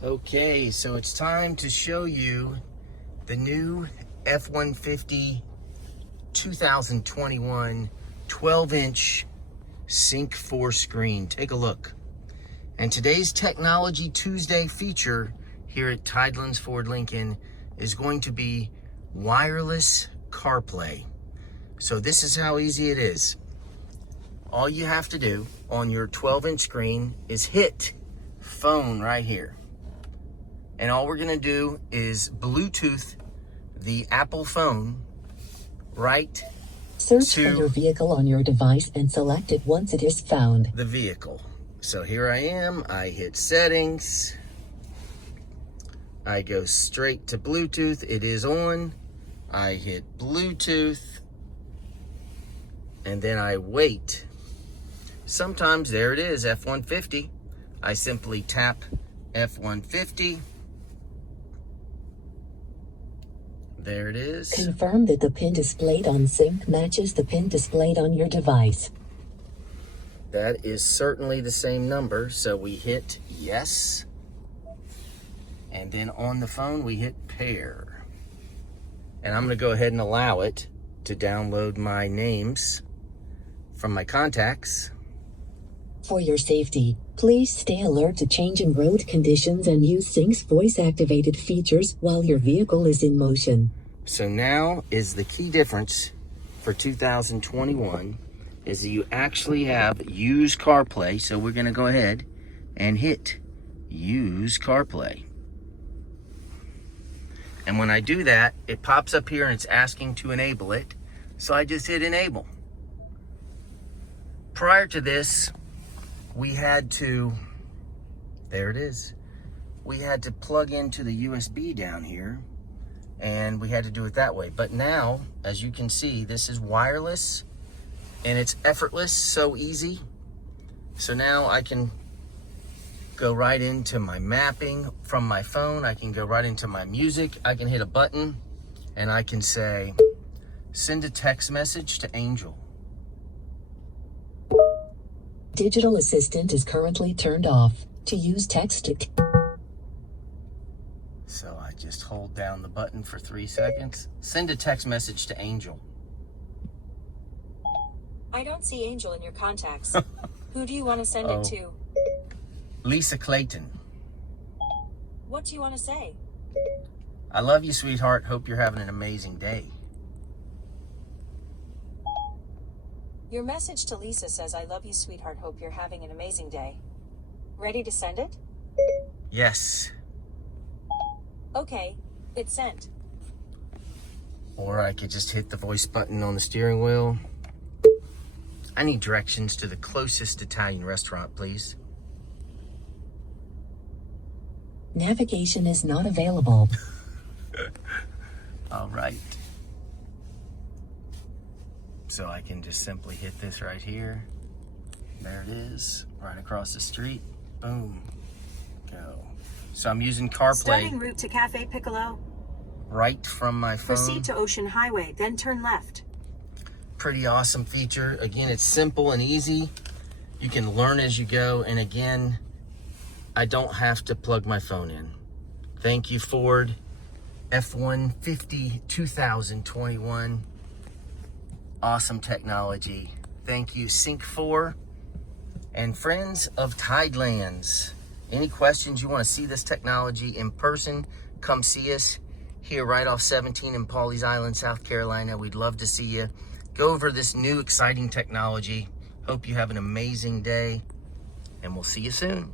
Okay, so it's time to show you the new F-150 2021 12-inch Sync 4 screen. Take a look. And today's Technology Tuesday feature here at Tidelands Ford Lincoln is going to be wireless CarPlay. So this is how easy it is. All you have to do on your 12-inch screen is hit phone right here. And all we're gonna do is Bluetooth the Apple phone right Search for your vehicle on your device and select it once it is found. The vehicle. So here I am, I hit settings. I go straight to Bluetooth, it is on. I hit Bluetooth, and then I wait. Sometimes there it is, F-150. I simply tap F-150. There it is. Confirm that the pin displayed on Sync matches the pin displayed on your device. That is certainly the same number, so we hit yes. And then on the phone, we hit pair. And I'm gonna go ahead and allow it to download my names from my contacts. For your safety, please stay alert to changing road conditions and use Sync's voice-activated features while your vehicle is in motion. So now is the key difference for 2021 is that you actually have Use CarPlay. So we're gonna go ahead and hit Use CarPlay. And when I do that, it pops up here and it's asking to enable it. So I just hit enable. Prior to this, we had to, there it is. We had to plug into the USB down here and we had to do it that way. But now, as you can see, this is wireless and it's effortless, so easy. So now I can go right into my mapping from my phone. I can go right into my music. I can hit a button and I can say, send a text message to Angel. Digital Assistant is currently turned off. To use text to... So I just hold down the button for 3 seconds. Send a text message to Angel. I don't see Angel in your contacts. Who do you want to send it to? Lisa Clayton. What do you want to say? I love you, sweetheart. Hope you're having an amazing day. Your message to Lisa says, I love you, sweetheart. Hope you're having an amazing day. Ready to send it? Yes. Okay, it's sent. Or I could just hit the voice button on the steering wheel. I need directions to the closest Italian restaurant, please. Navigation is not available. All right. So I can just simply hit this right here. There it is, right across the street. Boom, go. So I'm using CarPlay. Starting route to Cafe Piccolo. Right from my phone. Proceed to Ocean Highway, then turn left. Pretty awesome feature. Again, it's simple and easy. You can learn as you go. And again, I don't have to plug my phone in. Thank you, Ford. F-150 2021. Awesome technology. Thank you, Sync 4 and friends of Tidelands. Any questions, you want to see this technology in person, come see us here right off 17 in Pawleys Island, South Carolina. We'd love to see you. Go over this new exciting technology. Hope you have an amazing day and we'll see you soon.